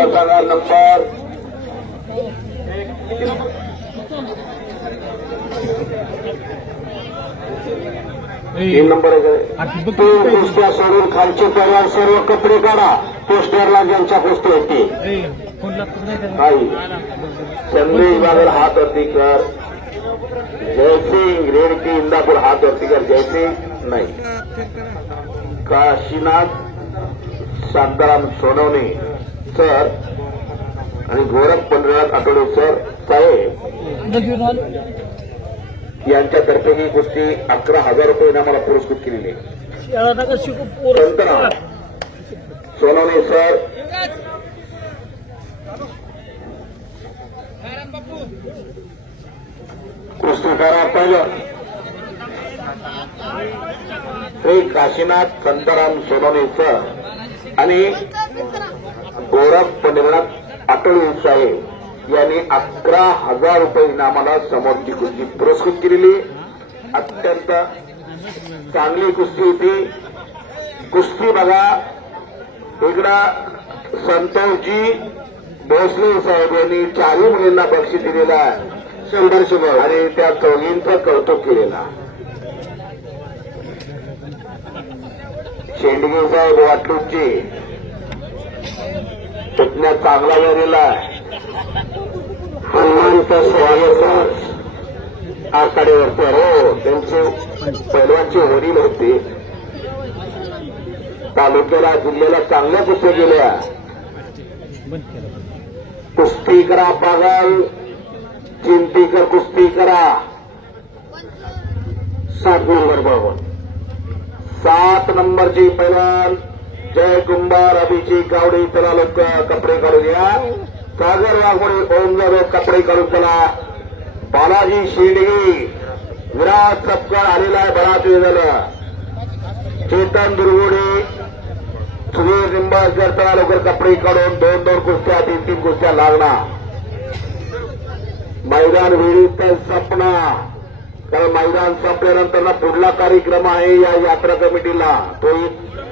Number 3 number कुस्त्या सोडून खालचे परिवार सर्व कपडे काढा. पोस्टरला ज्यांच्या कुस्ती होती संदेश बागल हात वरती कर. जयसिंग रेडकी इंदापूर हात वरती कर. जयसिंग नाही. काशीनाथ शांताराम सोनवणे सर आणि गोरख पंढरीनाथ आठवडे सर साहेब यांच्यातर्फे ही कुस्ती 11,000 रुपये इनामाला पुरस्कृत केलेली आहे. सोनवणे सर कुस्ती करा. पहिलं श्री काशीनाथ शांताराम सोनवणे सर आणि गोरख पंढरीनाथ आठवडे साहेब यांनी 11,000 रुपये इनामाला समोरची कुस्ती पुरस्कृत केलेली. अत्यंत चांगली कुस्ती होती. कुस्ती बघा. इकडं संतोषजी भोसले साहेब यांनी 4 मुलींना बक्षीस दिलेलं आहे. 100 आणि त्या चौघींचं कौतुक केलेलं. शेंडगे साहेब वाटलूची पुतण्या चांगला झालेला आहे. हनुमानचा स्वागत आखाड्यावरती. हो, त्यांचे पैलवानचे वडील होते. तालुक्याला जिल्ह्याला चांगल्या कुस्त्या गेल्या. कुस्ती करा पागाल चिंतीकर कुस्ती करा. 7 नंबर बरोबर 7 नंबरची पैलवान जय कुंभार अभिषेक गावडे. चला लोक कपडे काढून या. सागर वाघमोडे ओम जाधव कपडे काढून चला. बालाजी शेंडगे विराट सपकाळ आलेला आहे. बराच वेळ झाला. चेतन दुर्गोडे सुधीर निंबाळकर चला लवकर कपडे काढून 2-2 कुस्त्या 3-3 कुस्त्या लागणार. मैदान वेळीच सपना. कारण मैदान संपल्यानंतर ना पुढला कार्यक्रम आहे या यात्रा कमिटीला. तो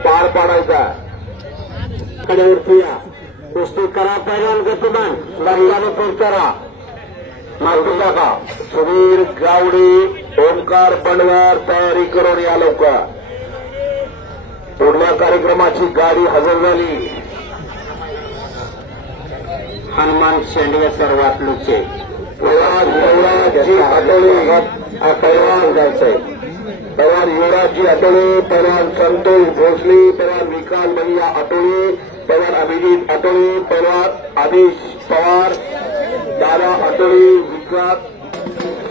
पार पाडायचा. कडेवरती या. कुस्ती करा. पहिल्यान गतिमान लंगाने पोचरा. मागू टाका. सुधीर गावडे ओंकार बंडवार तयारी करून या लवकर. पुढल्या कार्यक्रमाची गाडी हजर झाली. हनुमान शेंडगे सर वाटलूचे पैलवान जायचंय. पैलवान युवराजजी आठवले. पैलवान संतोष भोसले. पैलवान विकास भैया आठवले. पैलवान अभिजित आठवले. पैलवान आदेश पवार दादा आठवले. विकास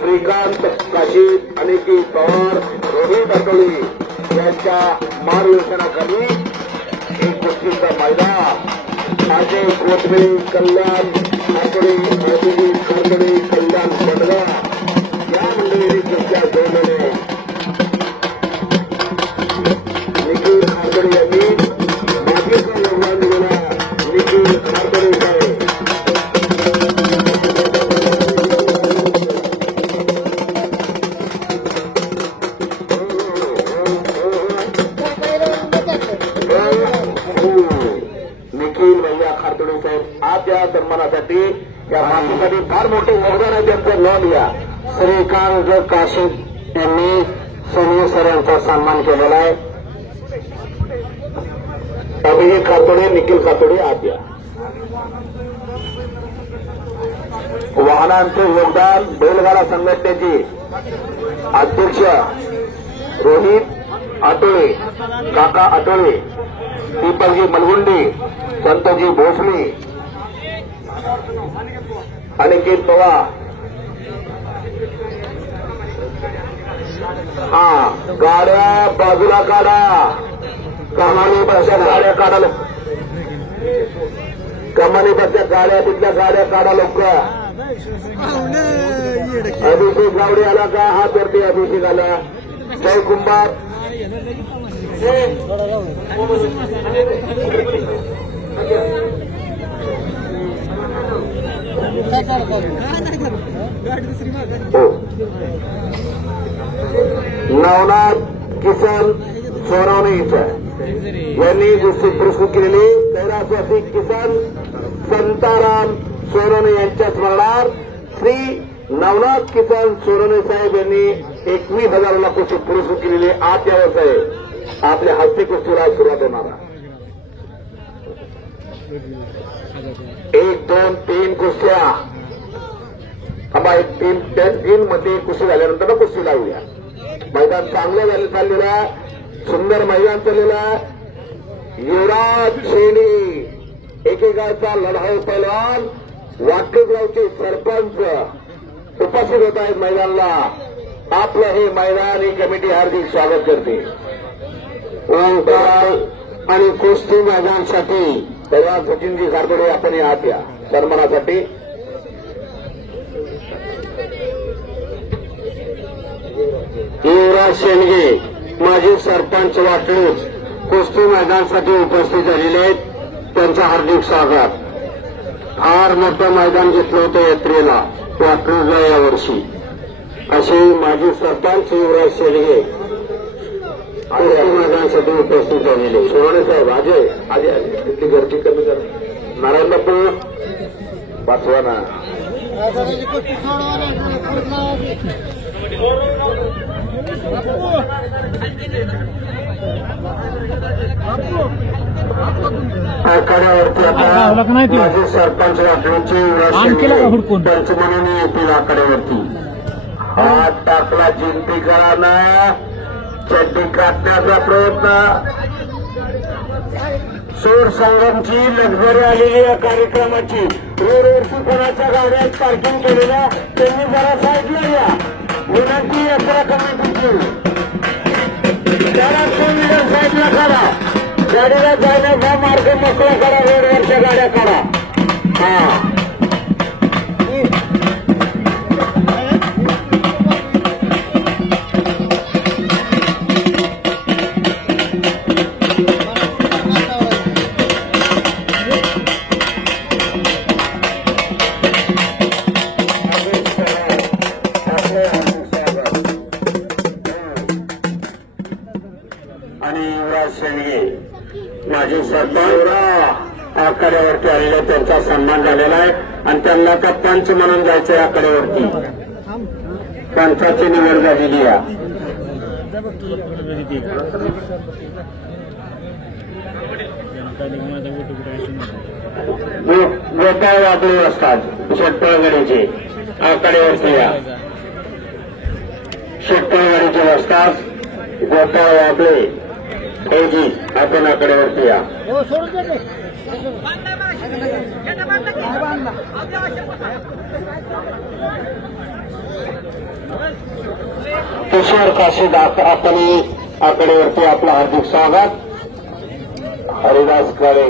श्रीकांत काशीद अनिकेत पवार रोहित आठवले यांच्या मार्गदर्शनाखाली एक कुस्तीचं मैदान. अजय कोथरे कल्याण आठवडे अभिजित कारकडे कल्याण बंडगा या मंडळी कुस्त्या जोडलेले. निखिल खारकडे यांनी बाकीचा योगदान दिलेला. निखिल खारकडे साहेब निखिल भैया खारतोडे साहेब आज या सन्मानासाठी या मातीसाठी फार मोठे योगदान आहे. त्यांचं नोंद घ्या. श्रीकांत काशीद यांनी सोनिया सर यांचा सन्मान केलेला आहे. अभिजित खातोडे निखिल खातोडे आज या. वाहनांचे योगदान बैलगाडा संघटनेचे अध्यक्ष रोहित आठवले काका आठवले दीपकजी मलगुंडे संतजी भोसले अनिकेत पवार. हा गाड्या बाजूला काढा. कमानी बसच्या गाड्या काढा. कमानी बसच्या गाड्या तिथल्या गाड्या काढा लवकर. अभिषेक गावडे आला का हात वरती. अभिषेक आला. जय कुंभार नवनाथ किसन सोनवणे यांनी दुसरी पुरस्कृत केलेली कैलासवासी किसन किसन सोनवणे यांच्या स्मरणार्थ श्री नवनाथ किसन सोनवणे साहेब यांनी 21,000 कुस्ती पुरस्कृत केलेली 8 यावंच आहे. आपल्या हस्ते कुस्तीला सुरुवात होणार. 1, 2, 3 कुस्त्या. आम्हा 3 मध्ये कुस्ती झाल्यानंतर कुस्ती लावूया. मैदान चांगलं चाललेलं आहे. सुंदर मैदान चाललेलं आहे. युवराज शेणी एकेकाचा लढाऊ पैलवान वाटूगावचे सरपंच उपस्थित होत आहेत मैदानाला. आपलं हे मैदान ही कमिटी हार्दिक स्वागत करते. ओंकार आणि कुस्ती मैदानासाठी पैलवान सचिनजी घारबडे आपण आत या सन्मानासाठी. युवराज शेंडगे माजी सरपंच वाटलूज कुस्ती मैदानासाठी उपस्थित झालेले आहेत. त्यांचं हार्दिक स्वागत. फार मोठं मैदान घेतलं होतं यात्रेला वाटलूजला यावर्षी. असे माजी सरपंच युवराज शेंडगे कुस्ती मैदानासाठी उपस्थित झालेले. सोनवणे साहेब अजय तिथली गर्दी कमी कर. नारायण बापू वाचवा ना. आखाड्यावरती आता माझे सरपंच वाटण्याचे त्यांचे म्हणून येतील आखाड्यावरती. हात टाकला जिंतीकरांना चड्डी काढण्याचा प्रयत्न. सोर संगमची लक्झरी आलेली या कार्यक्रमाची. रोडवरती कोणाच्या गाड्यात पार्किंग केलेल्या त्यांनी जरा साईडला या. विनंती यात्रा कमिटीची त्याला कोण साईडला करा. गाडीला जाण्याचा मार्ग मोकळा करा. रोडवरच्या गाड्या करा. हा आणि युवराज शेंडगे माजी सरपंच आखाड्यावरती आलेले त्यांचा सन्मान झालेला आहे. आणि त्यांना आता पंच म्हणून जायचंय आखाड्यावरती. पंचाची निवड झालेली आहे. गोपाळ वागळे असतात शेटपळगडीचे आखाड्यावरती या. शेटपळगडीचे असतात गोपाळ वागळे जी आपण आकड्यावरती या. किशोर काशीद आपण आकड्यावरती आपलं हार्दिक स्वागत. हरिदास काळे